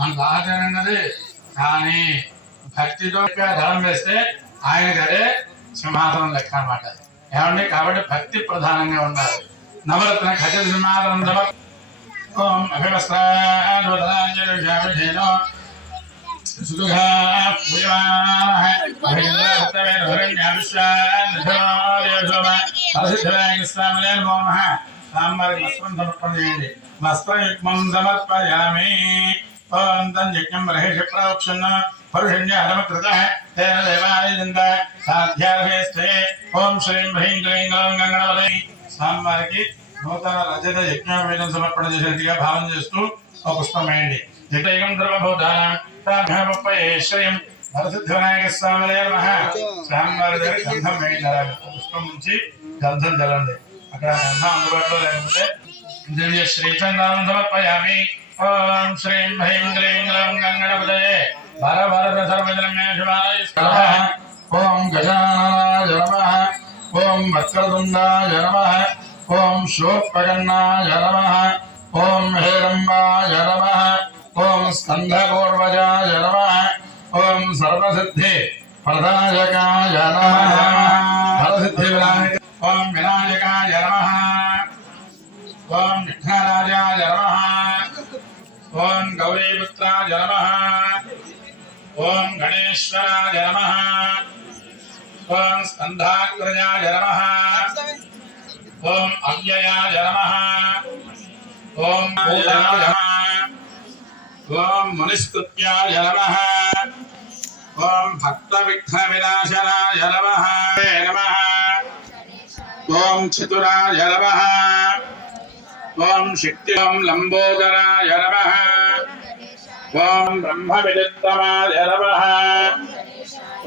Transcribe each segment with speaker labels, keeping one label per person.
Speaker 1: మనకు ఆచరణ ఉన్నది కానీ భక్తితో ధనం వేస్తే ఆయనకి అదే సింహాసనం లెక్క అనమాట ఏమండి? కాబట్టి భక్తి ప్రధానంగా ఉండాలి. నవరత్న ఖచ్చిత సింహాసనం నవ ఓం అభివస్త్రాజేనో సమర్పణ చేయండి వస్త్రయుగ్మం సమర్పయామి. ఓం తం యజ్ఞం మహేష ప్రోక్షణ పరుషణ్య ఓం శ్రీం హ్రీం క్లీం గ్లౌం గంగణవలై. స్వామివారికి నూతన రజత యజ్ఞోపేతం సమర్పణ చేసినట్టుగా భావన చేస్తూ ఒక పుష్పం వేయండి. జటైకం సర్వభూతానం తాభ్యాపయేశ్వయం వరసిద్ధ వినాయక స్వామి నమ. స్వామివారి దగ్గర గంధం వేయండి అలాగే పుష్పం నుంచి గంధం చల్లండి అక్కడ గంధం అందుబాటులో లేకపోతే దివ్య సమర్పయామి ॐ श्रीं ह्रीं क्रीं ग्लौं गङ्गणपतये भर भरत गजाननाय नमः। ॐ वक्रतुण्डाय नमः। ॐ शोपकन्नाय नमः। ॐ हेरम्बाय नमः। ॐ स्कन्धपूर्वजाय नमः। ॐ सर्वसिद्धि प्रदायकाय नमः। फलसिद्धिविनायक ॐ विनायकाय नमः। ॐ निष्ठा ॐ गौरीपुत्राय नमः। ओम गणेश्वराय नमः। ओम स्कन्धाग्रजाय नमः। ओम अव्ययाय नमः। ओम भूताय ॐ मुनिस्तुत्याय नमः। विघ्न विनाशनाय नमः। नमः ओम चतुराय नमः। ओम शक्ति ओम लंबोदराय नमः। ओम ब्रह्मविदुत्तमाय नमः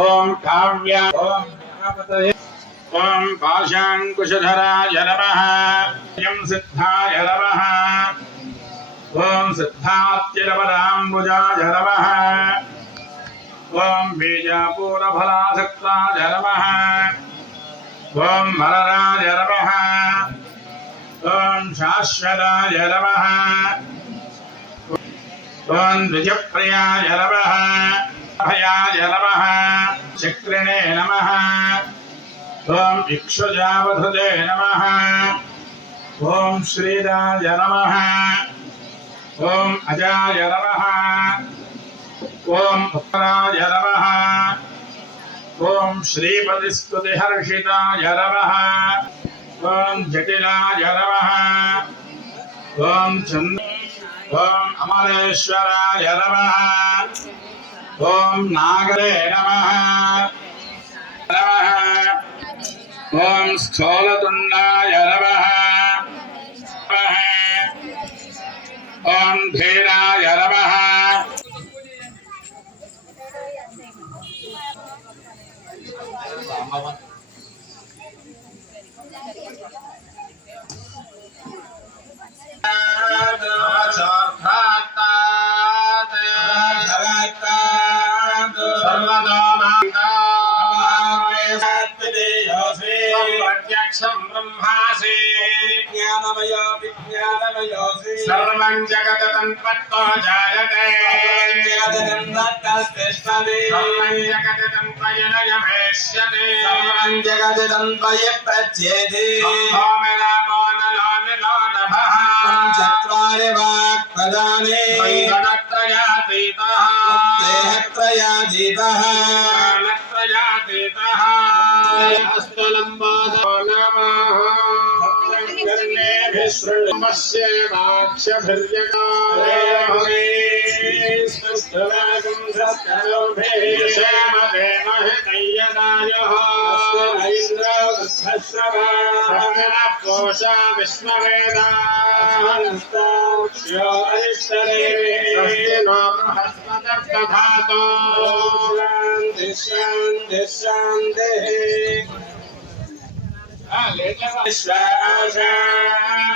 Speaker 1: ओम काव्या। ओम ॐ पाशाङ्कुशधराय नमः यं सिद्धाय नमः ॐ सिद्धात्यलवदाम्बुजाय नमः ओम बीजापूरफलासक्ताय नमः ॐ मरराय नमः द्विजप्रियाय नमः भयाय नमः। चक्रिणे नमः ॐ इक्षुजावधृते नमः। ॐ नमः। ॐ अजाय नमः ॐ उत्तराय नमः ॐ श्रीपतिस्तुतिहर्षिताय नमः ॐ जटिलाय नमः ॐ चन्द्र ఓం అమలేశ్వరాయ నమ. ఓం నాగరే నమ. నమః. ఓం స్థూలతుండాయ నమ. ఓం ధీరాయ నమ.
Speaker 2: అమ్మ
Speaker 3: ప్రత్యక్షం బ్రహ్మాసి
Speaker 2: విజ్ఞానమయో విజ్ఞానమయోసి
Speaker 3: సర్వం జగతం పత్తో జాయతే
Speaker 2: జగదంతిష్టది సర్వం
Speaker 3: జగతం ప్రయణయమేష్యతే సర్వం
Speaker 2: జగదంతయ ప్రచ్యేది చత్వారి వాక్ ప్రదానే
Speaker 3: దేహత్రయాతీత కోశ విశ్వవేదా బృహస్పతిర్దధాతో
Speaker 2: శాంతి శాంతి శాంతి
Speaker 1: బ్రహ్మజ్ఞానం